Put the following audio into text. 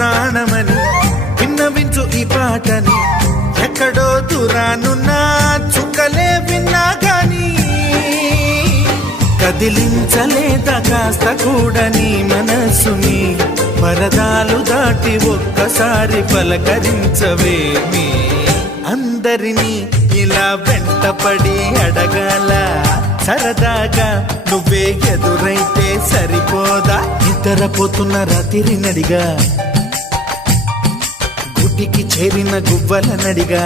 ప్రాణమని విన్నవించు ఈ పాటని ఎక్కడో దూరానున్నా చుక్కలే విన్నా గాని కదిలించలేదా కాస్త కూడా నీ మనసుని పరదాలు దాటి ఒక్కసారి పలకరించవేమి అందరినీ ఇలా వెంటపడి అడగాల సరదాగా నువ్వే ఎదురైతే సరిపోదా నిద్రపోతున్న రాత్రి నడిగా గుటికి చేరిన గువ్వల నడిగా